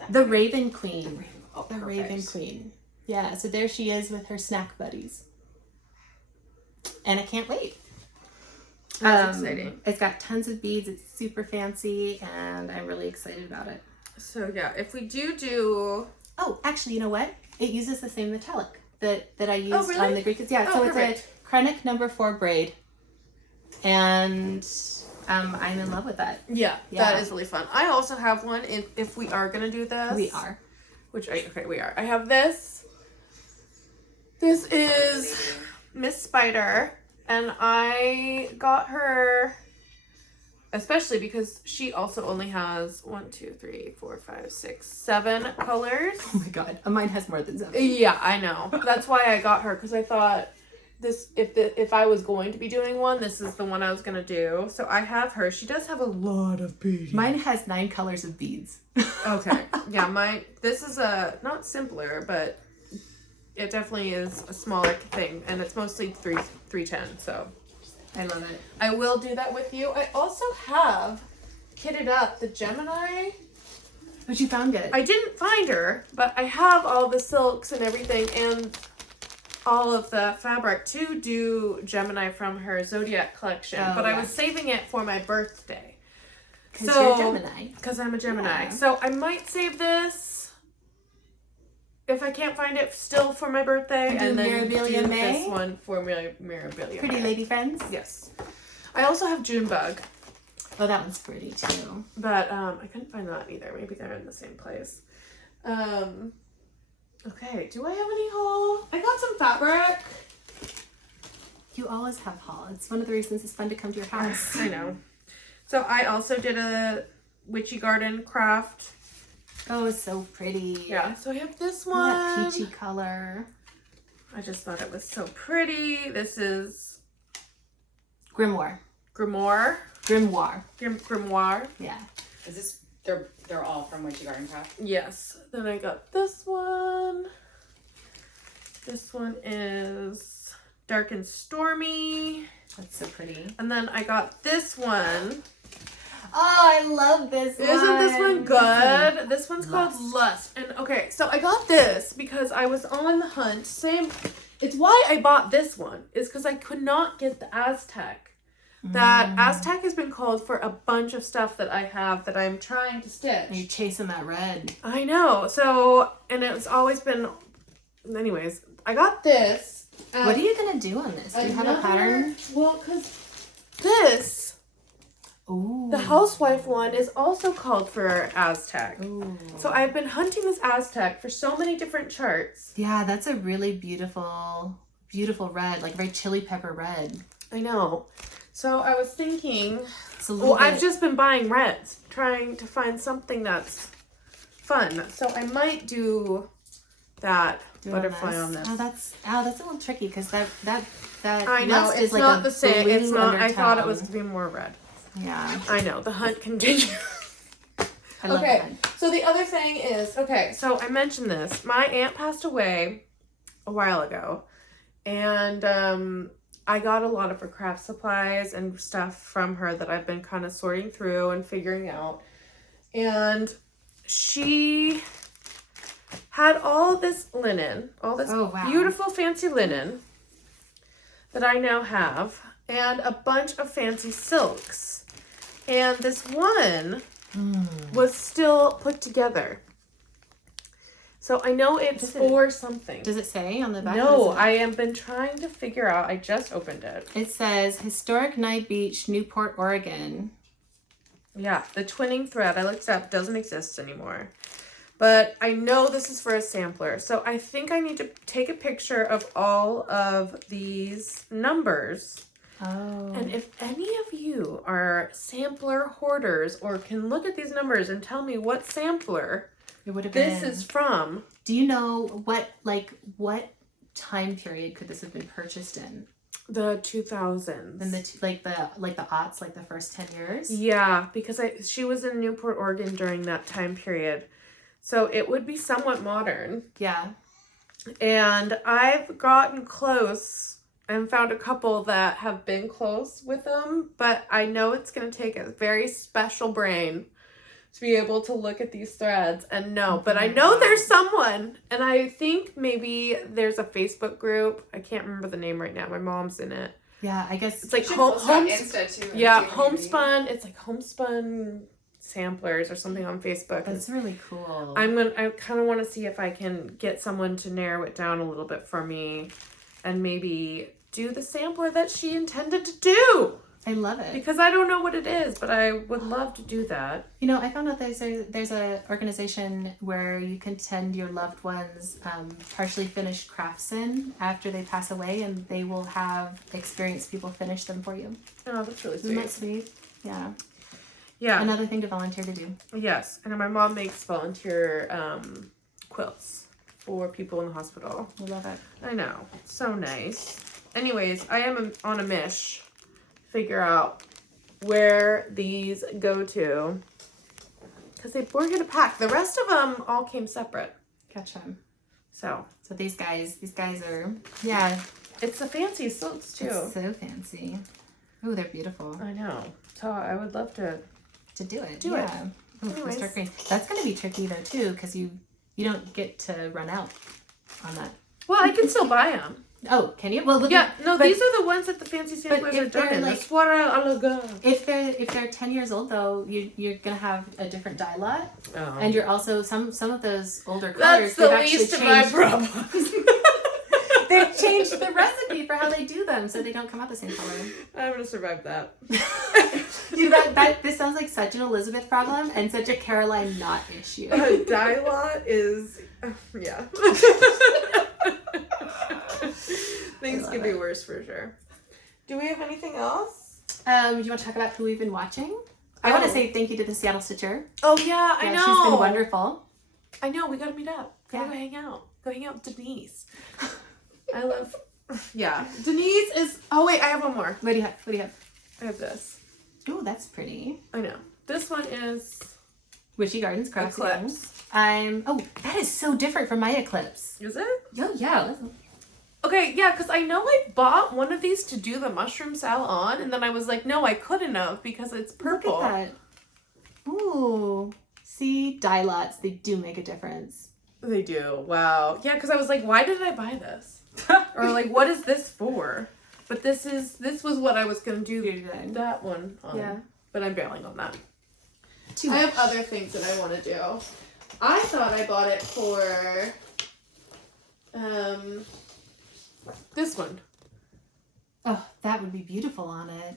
the Raven Queen. The Raven Queen. Yeah, so there she is with her snack buddies. And I can't wait. That's exciting. It's got tons of beads. It's super fancy, and I'm really excited about it. So yeah, if we do... Oh, actually, you know what? It uses the same metallic that I used really? on the Greek. Yeah, so perfect. It's a Krennic number 4 braid. And I'm in love with that. Yeah, that is really fun. I also have one if we are going to do this. We are. We are. I have this. This is Miss Spider, and I got her especially because she also only has 7 colors. Oh my god, mine has more than 7. Yeah, I know. That's why I got her, because I thought if I was going to be doing one, this is the one I was going to do. So I have her. She does have a lot of beads. Mine has 9 colors of beads. Okay. Yeah, this is not simpler, but it definitely is a smaller thing, and it's mostly 310, so I love it. I will do that with you. I also have kitted up the Gemini. But you found it. I didn't find her, but I have all the silks and everything, and all of the fabric to do Gemini from her Zodiac collection. But I was saving it for my birthday. Because you're a Gemini. Because I'm a Gemini. Yeah. So I might save this if I can't find it still for my birthday, and then Mirabilia do May? this one for Mirabilia Pretty May. lady friends. Yes. I also have Junebug, Oh, that one's pretty too. but I couldn't find that either. Maybe they're in the same place. Okay, do I have any haul? I got some fabric. You always have haul. It's one of the reasons it's fun to come to your house. I know. So I also did a witchy garden craft. Oh, it's so pretty. Yeah, so I have this Look at one. that peachy color. I just thought it was so pretty. This is Grimoire. Grimoire. Grimoire. Yeah. Is this they're all from Witchy Garden Craft? Yes. Then I got this one. This one is Dark and Stormy. That's so pretty. And then I got this one. Oh, I love this one. Isn't this one good? This one's called Lust. And okay, so I got this because I was on the hunt. It's why I bought this one. Is because I could not get the Aztec. That Aztec has been called for a bunch of stuff that I have that I'm trying to stitch. You're chasing that red. I know. So, and it's always been... Anyways, I got this. What are you going to do on this? Do you have a pattern? Well, because this, Ooh. the housewife one, is also called for Aztec. Ooh. So I've been hunting this Aztec for so many different charts. Yeah, that's a really beautiful, beautiful red, like very chili pepper red. I know. So I was thinking, Well, I've just been buying reds, trying to find something that's fun. So I might do that butterfly on this. Oh, that's a little tricky because that I know, lust it's is like not a the same. blue It's not. I thought it undertone. was going to be more red. Yeah. I know. The hunt continues. I love Okay, that. so the other thing is, so I mentioned this. My aunt passed away a while ago, and I got a lot of her craft supplies and stuff from her that I've been kind of sorting through and figuring out. And she had all this linen, all this beautiful fancy linen that I now have, and a bunch of fancy silks. And this one was still put together. So I know it's for something. Does it say on the back? No, I have been trying to figure out. I just opened it. It says Historic Nye Beach, Newport, Oregon. Yeah, the twinning thread I looked up doesn't exist anymore. But I know this is for a sampler. So I think I need to take a picture of all of these numbers. Oh. And if any of you are sampler hoarders or can look at these numbers and tell me what sampler It would have been. this is from. Do you know what time period could this have been purchased in? The 2000s. In the the aughts, like the first 10 years? Yeah, because she was in Newport, Oregon during that time period. So it would be somewhat modern. Yeah. And I've gotten close and found a couple that have been close with them, but I know it's going to take a very special brain to be able to look at these threads and know. But I know there's someone, and I think maybe there's a Facebook group. I can't remember the name right now. My mom's in it. Yeah, I guess It's like Insta too. Yeah, homespun. It's like homespun samplers or something on Facebook. that's really cool. I kind of want to see if I can get someone to narrow it down a little bit for me and maybe do the sampler that she intended to do. I love it. Because I don't know what it is, but I would love to do that. You know, I found out there's a organization where you can send your loved ones partially finished crafts in after they pass away, and they will have experienced people finish them for you. Oh, that's really Isn't that sweet. sweet? Yeah. Yeah. Another thing to volunteer to do. Yes. And my mom makes volunteer quilts for people in the hospital. I love it. I know. So nice. Anyways, I am on a mish. Figure out where these go to. Because they were going to pack. The rest of them all came separate. Gotcha. So these guys are, yeah. it's the fancy silks too. It's so fancy. Oh, they're beautiful. I know. So I would love to Do it. Do it. Oh, Anyways. dark greens. That's going to be tricky though too, because you don't get to run out on that. Well, I can still buy them. Oh, can you? Well, look Yeah, no, these are the ones that the fancy samplers if are done they're in. like- The Soiree à la gare. If they're 10 years old though, you're gonna have a different dye lot, Oh. and you're also some of those older colors. That's the they've actually least of my changed- problems. They've changed the recipe for how they do them so they don't come out the same color. I'm gonna survive that. This sounds like such an Elizabeth problem and such a Caroline not issue. A dye lot is, yeah. Things could be worse for sure. Do we have anything else? Do you want to talk about who we've been watching? I want to say thank you to the Seattle Stitcher. Oh yeah, I know. She's been wonderful. I know. We gotta meet up. Gotta go hang out. Go hang out with Denise. I love. Yeah, Denise is. Oh wait, I have one more. What do you have? What do you have? I have this. Oh, that's pretty. I know. This one is Wishy Gardens Crafts. Eclipse. Oh, that is so different from my Eclipse. Is it? Oh yeah. Okay, yeah, because I know I bought one of these to do the mushroom sal on, and then I was like, no, I couldn't have because it's purple. Look at that. Ooh. See, dye lots, they do make a difference. They do. Wow. Yeah, because I was like, why did I buy this? Or like, what is this for? But this was what I was gonna do that one on. Yeah. But I'm bailing on that. Too I much. have other things that I want to do. I thought I bought it for this one. Oh, that would be beautiful on it.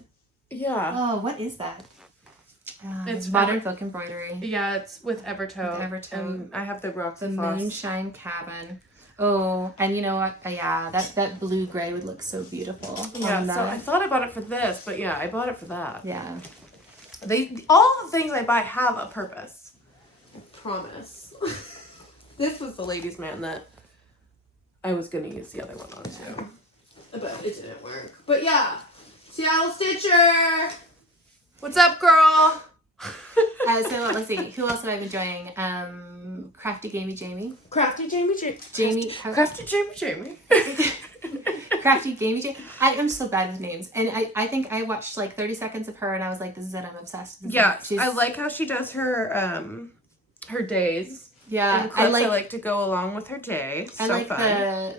Yeah. Oh, what is that? It's modern folk embroidery. Yeah, it's with Evertoe. With Evertoe. And I have the rocks The and Floss. Moonshine Cabin. Oh, and you know what? Yeah, that blue gray would look so beautiful. Yeah, on so that. I thought I bought it for this, but yeah, I bought it for that. Yeah. All the things I buy have a purpose. I promise. This was the ladies' man that I was gonna use the other one on too, but it didn't work. But yeah, Seattle Stitcher. What's up, girl? So let's see. Who else have I been enjoying? Crafty Gamey Jamie. Crafty Jamie. Crafty Jamie. Crafty Gamey Jamie. I am so bad with names, and I think I watched like 30 seconds of her, and I was like, "This is it. I'm obsessed." Yeah, I like how she does her days. Yeah, I like to go along with her day. I So like fun.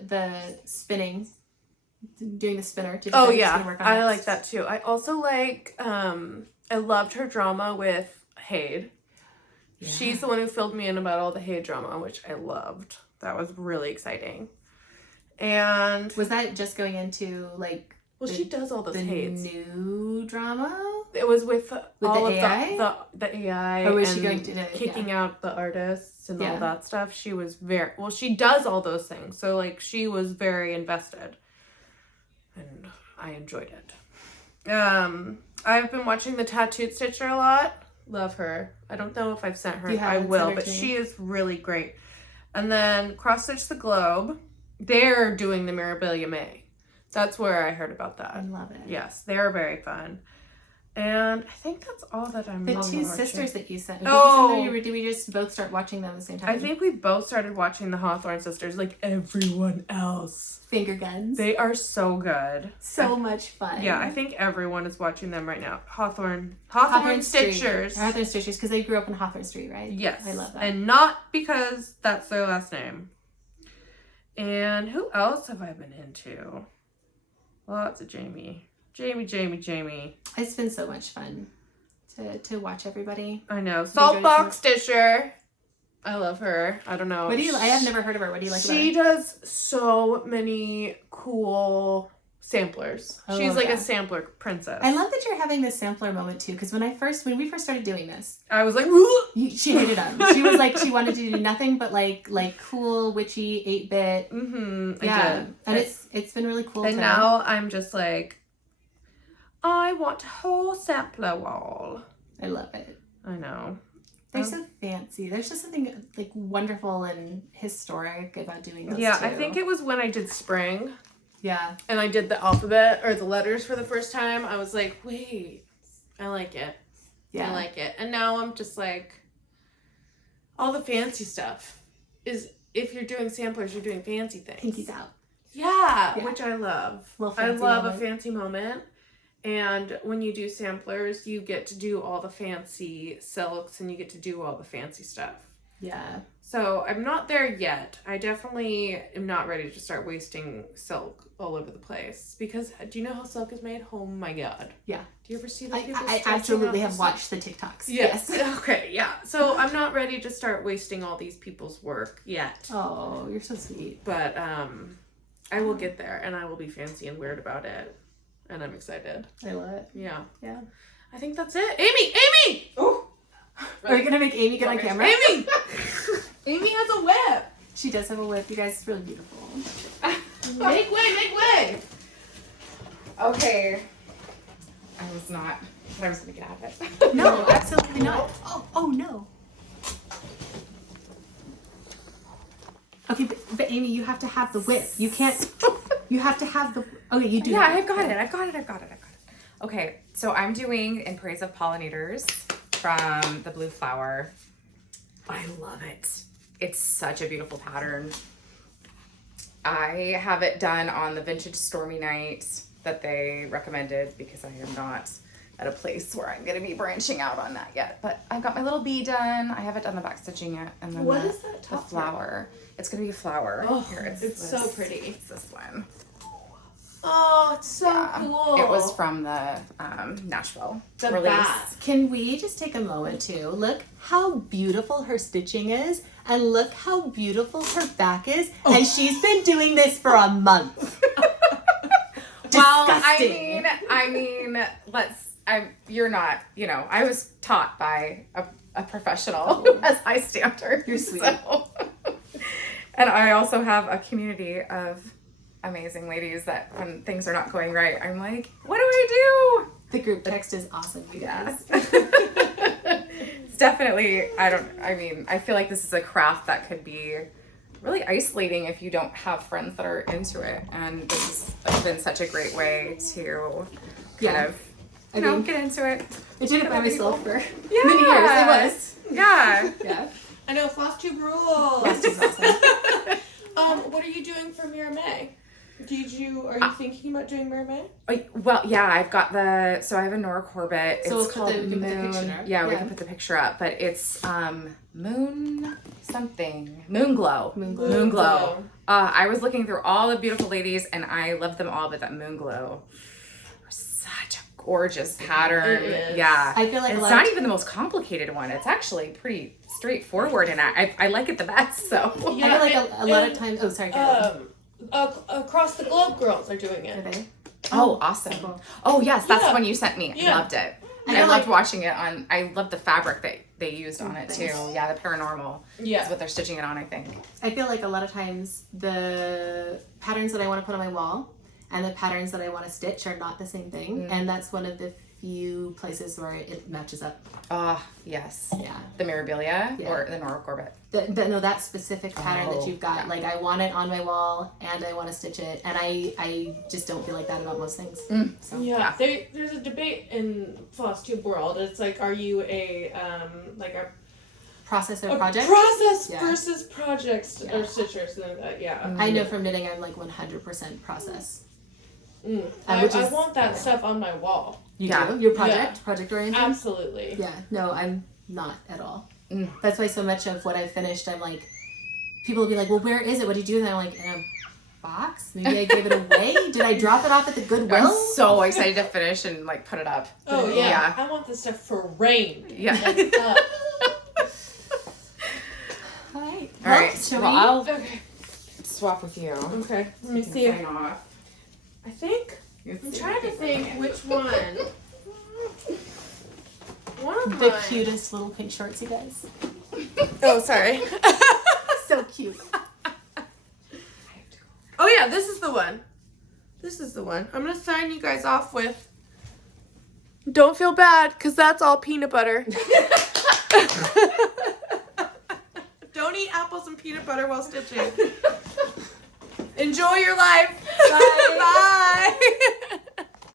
the spinning, doing the spinner. To Oh decide who's yeah, gonna work on I it. like that too. I also like I loved her drama with Haid. Yeah. She's the one who filled me in about all the Haid drama, which I loved. That was really exciting. And Was that just going into like? well, she does all those the Haids. new drama. It was with all the of AI? the AI. Or was she and going to kicking out the artists and all Yeah. that stuff? She was very well. She does all those things, so like she was very invested, and I enjoyed it. I've been watching the Tattooed Stitcher a lot. Love her. I don't know if I've sent her. You I haven't will, sent her but to me. she is really great. And then Cross Stitch the Globe. They're doing the Mirabilia May. That's where I heard about that. I love it. Yes, they're very fun. And I think that's all that I'm The watching. two sisters that you sent. Did we just both start watching them at the same time? I think we both started watching the Hawthorne sisters like everyone else. Finger guns. They are so good. So much fun. Yeah, I think everyone is watching them right now. Hawthorne Street. Stitchers. Hawthorne Stitchers, because they grew up in Hawthorne Street, right? Yes. I love that. And not because that's their last name. And who else have I been into? Lots of Jamie. Jamie. It's been so much fun to watch everybody. I know. enjoyed Saltbox Stitcher. I love her. I don't know. What do you? I have never heard of her. What do you like about her? She does so many cool samplers. Oh, She's like yeah. a sampler princess. I love that you're having this sampler moment too, because when we first started doing this, I was like, she hated them. She was like, she wanted to do nothing but like cool witchy 8-bit. mm-hmm. Yeah, I did. and it's been really cool. And now I'm just like, I want a whole sampler wall. I love it. I know. They're so fancy. There's just something like wonderful and historic about doing those. Yeah, too. I think it was when I did spring Yeah. and I did the alphabet or the letters for the first time. I was like, wait, I like it. Yeah. I like it. And now I'm just like, all the fancy stuff is, if you're doing samplers, you're doing fancy things. Pinkies out. Yeah, Yeah. which I love. Little I fancy love moment. a fancy moment. And when you do samplers, you get to do all the fancy silks and you get to do all the fancy stuff. Yeah. So I'm not there yet. I definitely am not ready to start wasting silk all over the place. Because do you know how silk is made? Oh my god. Yeah. Do you ever see those people I stretching absolutely out have the watched the TikToks. Yes. Okay, yeah. So I'm not ready to start wasting all these people's work yet. Oh, you're so sweet. But I will get there, and I will be fancy and weird about it, and I'm excited. I love it. Yeah. Yeah. I think that's it. Amy! Oh. Are you gonna make Amy get on camera? Amy! Amy has a whip. She does have a whip. You guys, it's really beautiful. Make way! Okay. I was gonna get out of it. No, absolutely not. Oh no. Okay, but Amy, you have to have the whip. You can't. You have to have the. Okay, you do. Yeah, have I've got it. Okay, so I'm doing In Praise of Pollinators from the Blue Flower. I love it. It's such a beautiful pattern. I have it done on the Vintage Stormy Night that they recommended because I am not at a place where I'm going to be branching out on that yet. But I've got my little bee done. I haven't done the back stitching yet. And then What is that the top flower. It's going to be a flower. Oh, Here, it's so pretty. It's this one. Oh, it's so cool. It was from the Nashville The release. back. Can we just take a moment to look how beautiful her stitching is, and look how beautiful her back is, and she's been doing this for a month. Well, Disgusting. I mean, you're not, I was taught by a professional who has high standards. You're sweet. so- And I also have a community of amazing ladies that when things are not going right, I'm like, what do I do? The group text is awesome, you guys. It's definitely, I feel like this is a craft that could be really isolating if you don't have friends that are into it. And this has been such a great way to kind of, get into it. I did it by myself for Yeah. many years. It was. Yeah. Yeah. I know, Flosstube rules. Flosstube's awesome. What are you doing for Mira May? Are you thinking about doing Mira May? Well, yeah, I've got so I have a Nora Corbett. So It's called we can put the Moon. picture up. Yeah, we Yeah. can put the picture up, but it's Moon something. Moon Glow. Moon Glow. Moon Glow. I was looking through all the beautiful ladies and I loved them all, but that Moon Glow was such a gorgeous pattern. It is. Yeah. I feel like it's a lot not of even the most complicated one. It's actually pretty straightforward and I like it the best. So I feel like a lot of times. Oh, sorry. Karen. Across the globe girls are doing Are it. they? Oh, awesome. Cool. Oh, yes, that's Yeah. the one you sent me. Yeah. I loved it. I I know, loved like- watching it on, I loved the fabric that they used on it too. Thanks. Yeah, the paranormal Yeah. is what they're stitching it on, I think. I feel like a lot of times the patterns that I want to put on my wall and the patterns that I want to stitch are not the same thing, and that's one of the few places where it matches up. Ah, yes. Yeah. The Mirabilia Yeah. or the Nora Corbett. No, that specific pattern that you've got. yeah. Like, I want it on my wall and I want to stitch it, and I just don't feel like that about most things. So. Yeah, there's a debate in Flosstube world. It's like, are you a Process or project? process Yeah. versus projects Yeah. or stitchers? And yeah. I know from knitting I'm like 100% process. I which is- want that stuff on my wall. You Yeah. do? You're project oriented? Absolutely. Yeah, no, I'm not at all. Mm. That's why so much of what I've finished, I'm like, people will be like, well, where is it? What did you do? And I'm like, in a box? Maybe I gave it away? Did I drop it off at the Goodwill? I'm so excited to finish and like put it up. Oh yeah. Yeah. I want this stuff framed. Yeah. All right. All right. Shall Well, we? I'll Okay. swap with you. Okay. Let me You see. can sign off. I think I'm trying to think which one. One of The mine. cutest little pink shorts, you guys. Oh, sorry. So cute. Oh yeah, this is the one. This is the one. I'm gonna sign you guys off with. Don't feel bad, cause that's all peanut butter. Don't eat apples and peanut butter while stitching. Enjoy your life. Bye.